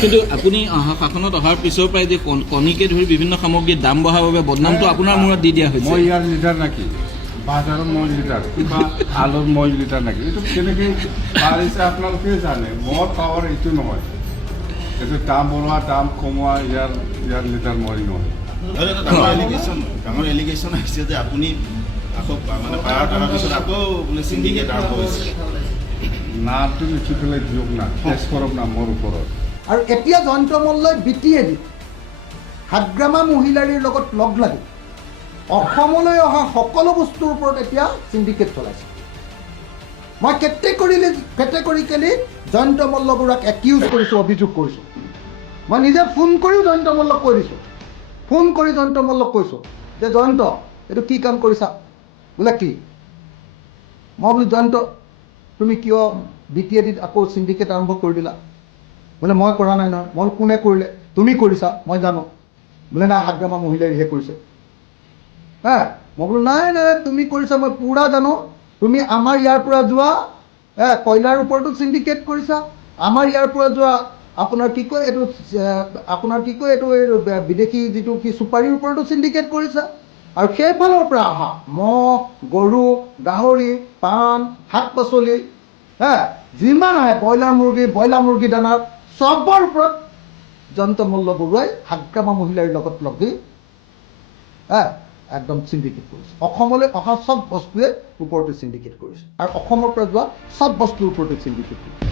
কিন্তু আপুনি শাসনত অহাৰ পিছৰ পৰাই যে কণীকে ধৰি বিভিন্ন সামগ্ৰীৰ দাম বঢ়াৰ বাবে বদনামটো আপোনাৰ মূৰত দি দিয়া হৈছে। মই ইয়াৰ লিডাৰ নাকি, বাজাৰৰ মই লিডাৰ, কিবা আলুৰ মই লিডাৰ নাকি, এইটো কেনেকৈ পাৰিছে আপোনালোকে জানে। মোৰ পাৱাৰ এইটো নহয়, এইটো দাম বঢ়োৱা দাম কমোৱা ইয়াৰ লিডাৰ মই নহয়। ডাঙৰ এলিগেশ্যন আহিছে যে আপুনি আকৌ মানে পাৱাৰ টনাৰ পিছত আকৌ বোলে চিণ্ডিকেট আৰম্ভ হৈছে। নামটো লিখি পেলাই দিয়ক না, কেছ কৰক না মোৰ ওপৰত। আৰু এতিয়া জয়ন্ত মল্লই BTAD হাগ্ৰামা মহিলাৰীৰ লগত লগ লাগি অসমলৈ অহা সকলো বস্তুৰ ওপৰত এতিয়া চিণ্ডিকেট চলাইছে। মই কেটেগৰিকেলি জয়ন্ত মল্ল বৰুৱাক একিউজ কৰিছোঁ, অভিযোগ কৰিছোঁ। মই নিজে ফোন কৰিও জয়ন্ত মল্লক কৈ দিছোঁ, ফোন কৰি জয়ন্ত মল্লক কৈছোঁ যে জয়ন্ত এইটো কি কাম কৰিছা। বোলে কি? মই বোলো জয়ন্ত তুমি কিয় BTADত আকৌ চিণ্ডিকেট আৰম্ভ কৰি দিলা? বোলে মই কৰা নাই নহয়। মই কোনে কৰিলে? তুমি কৰিছা, মই জানো। বোলে নাই, হাগ্ৰামা মহিলাৰীহে কৰিছে। হা, মই বোলো নাই নাই তুমি কৰিছা, মই পুৰা জানো। তুমি আমাৰ ইয়াৰ পৰা যোৱা কয়লাৰ ওপৰতো চিণ্ডিকেট কৰিছা, আমাৰ ইয়াৰ পৰা যোৱা আপোনাৰ কি কয় এইটো বিদেশী যিটো কি চুপাৰীৰ ওপৰতো চিণ্ডিকেট কৰিছা। আৰু সেইফালৰ পৰা অহা মহ, গৰু, গাহৰি, পাণ, শাক পাচলি, যিমান আহে ব্ৰইলাৰ মুৰ্গী দানাৰ চবৰ ওপৰত জয়ন্ত মল্ল বৰুৱাই হাগ্ৰামা মহিলাৰ লগত লাগি একদম চিণ্ডিকেট কৰিছে। অসমলৈ অহা চব বস্তুৱে ওপৰতে চিণ্ডিকেট কৰিছে, আৰু অসমৰ পৰা যোৱা চব বস্তুৰ ওপৰতে চিণ্ডিকেট কৰিছে।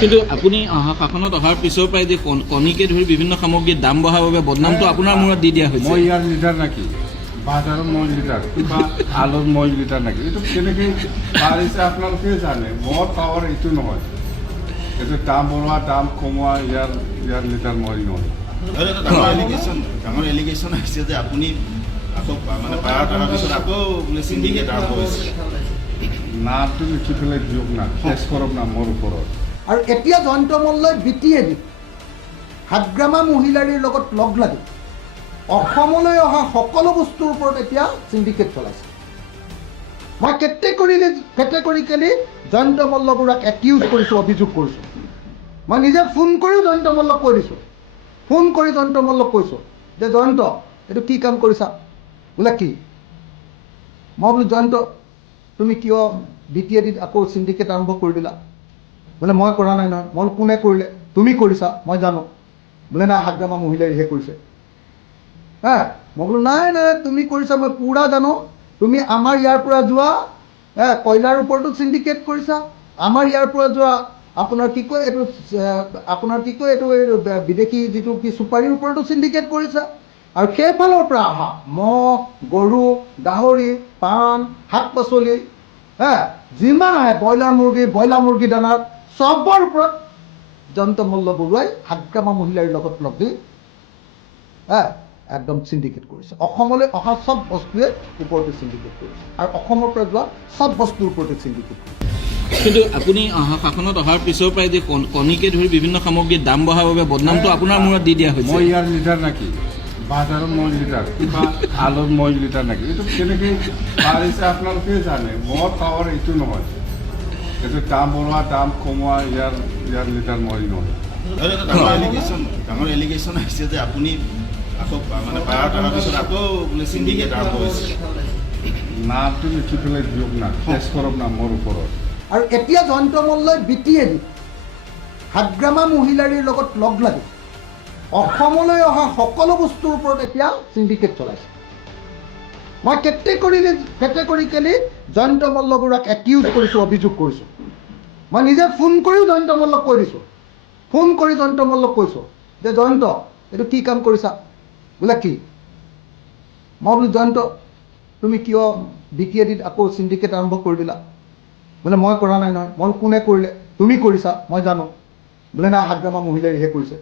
কিন্তু আপুনি শাসনত অহাৰ পিছৰ পৰাই যে কণীকে ধৰি বিভিন্ন সামগ্ৰীৰ দাম বঢ়াৰ বাবে বদনামটো আপোনাৰ মূৰত দি দিয়া হৈছে। মই ইয়াৰ লিডাৰ নাকি, বাজাৰৰ মই লিডাৰ, কিবা আলুৰ মই লিডাৰ নাকি, এইটো কেনেকৈ পাৰিছে আপোনালোকে জানে। মোৰ পাৱাৰ এইটো নহয়, এইটো দাম বঢ়োৱা দাম কমোৱা ইয়াৰ লিডাৰ মই নহয়। ডাঙৰ এলিগেশ্যন আহিছে যে আপুনি আকৌ মানে পাৱাৰ টনাৰ পিছত আকৌ বোলে চিণ্ডিকেট আৰম্ভ হৈছে। নামটো লিখি পেলাই দিয়ক না, কেছ কৰক না মোৰ ওপৰত। আৰু এতিয়া জয়ন্ত মল্লই BTAD হাগ্ৰামা মহিলাৰীৰ লগত লগ লাগি অসমলৈ অহা সকলো বস্তুৰ ওপৰত এতিয়া চিণ্ডিকেট চলাইছে। মই কেটেগৰিকেলি জয়ন্ত মল্ল বৰুৱাক একিউজ কৰিছোঁ, অভিযোগ কৰিছোঁ। মই নিজে ফোন কৰিও জয়ন্ত মল্লক কৈ দিছোঁ, ফোন কৰি জয়ন্ত মল্লক কৈছোঁ যে জয়ন্ত এইটো কি কাম কৰিছা। বোলে কি? মই বোলো জয়ন্ত তুমি কিয় BTADত আকৌ চিণ্ডিকেট আৰম্ভ কৰি দিলা? বোলে মই কৰা নাই নহয়। মই কোনে কৰিলে? তুমি কৰিছা, মই জানো। বোলে নাই, হাগ্ৰামা মহিলাৰীহে কৰিছে। মই বোলো নাই নাই তুমি কৰিছা, মই পুৰা জানো। তুমি আমাৰ ইয়াৰ পৰা যোৱা কয়লাৰ ওপৰতো চিণ্ডিকেট কৰিছা, আমাৰ ইয়াৰ পৰা যোৱা আপোনাৰ এইটো বিদেশী যিটো কি চুপাৰীৰ ওপৰতো চিণ্ডিকেট কৰিছা। আৰু সেইফালৰ পৰা অহা মহ, গৰু, গাহৰি, পাণ, শাক পাচলি, যিমান আহে ব্ৰইলাৰ মুৰ্গী দানাৰ চবৰ ওপৰত জয়ন্ত মল্ল বৰুৱাই হাগ্ৰামা মহিলাৰ লগত লাগি একদম চিণ্ডিকেট কৰিছে। অসমলৈ অহা চব বস্তুৱে ওপৰতে চিণ্ডিকেট কৰিছে, আৰু অসমৰ পৰা যোৱা চব বস্তুৰ ওপৰতে চিণ্ডিকেট কৰিছে। কিন্তু আপুনি শাসনত অহাৰ পিছৰ পৰাই যে কণীকে ধৰি বিভিন্ন সামগ্ৰীৰ দাম বঢ়াৰ বাবে বদনামটো আপোনাৰ মূৰত দি দিয়া হৈছে। মই ইয়াৰ লিডাৰ নাকি, বাজাৰৰ মই লিডাৰ, কিবা আলুৰ মই লিডাৰ নাকি, এইটো কেনেকৈ পাৰিছে আপোনালোকে জানে। মোৰ পাৱাৰ এইটো নহয়, এইটো দাম বঢ়োৱা দাম কমোৱা ইয়াৰ লিডাৰ মই নহয়। ডাঙৰ এলিগেশ্যন আহিছে যে আপুনি আকৌ মানে পাৱাৰ টনাৰ পিছত আকৌ বোলে চিণ্ডিকেট আৰম্ভ হৈছে। নামটো লিখি পেলাই দিয়ক না, কেছ কৰক না মোৰ ওপৰত। আৰু এতিয়া জয়ন্ত মল্লই BTAD হাগ্ৰামা মহিলাৰীৰ লগত লগ লাগি অসমলৈ অহা সকলো বস্তুৰ ওপৰত এতিয়া চিণ্ডিকেট চলাইছে। মই কেটেগৰিকেলি জয়ন্ত মল্ল বৰুৱাক একিউজ কৰিছোঁ, অভিযোগ কৰিছোঁ। মই নিজে ফোন কৰিও জয়ন্ত মল্লক কৈ দিছোঁ, ফোন কৰি জয়ন্ত মল্লক কৈছোঁ যে জয়ন্ত এইটো কি কাম কৰিছা। বোলে কি? মই বোলো জয়ন্ত তুমি কিয় BTADত আকৌ চিণ্ডিকেট আৰম্ভ কৰি দিলা? বোলে মই কৰা নাই নহয়। মই কোনে কৰিলে? তুমি কৰিছা, মই জানো। বোলে নাই, হাগ্ৰামা মহিলাৰীহে কৰিছে।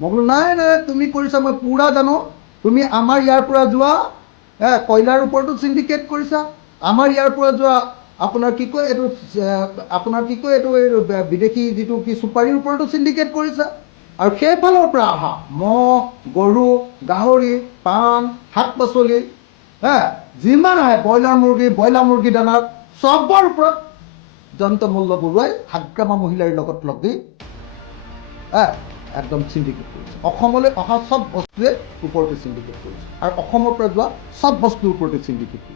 মই বোলো নাই নাই তুমি কৰিছা, মই পুৰা জানো। তুমি আমাৰ ইয়াৰ পৰা যোৱা কয়লাৰ ওপৰতো চিণ্ডিকেট কৰিছা, আমাৰ ইয়াৰ পৰা যোৱা আপোনাৰ এইটো বিদেশী যিটো কি চুপাৰীৰ ওপৰতো চিণ্ডিকেট কৰিছা। আৰু সেইফালৰ পৰা অহা মহ, গৰু, গাহৰি, পাণ, শাক পাচলি, যিমান আহে ব্ৰইলাৰ মুৰ্গী দানাৰ চবৰ ওপৰত জয়ন্ত মল্ল বৰুৱাই হাগ্ৰামা মহিলাৰ লগত লাগি একদম চিণ্ডিকেট কৰিছে। অসমলৈ অহা চব বস্তুৱে ওপৰতে চিণ্ডিকেট কৰিছে আৰু অসমৰ পৰা যোৱা চব বস্তুৰ ওপৰতে চিণ্ডিকেট কৰিছে।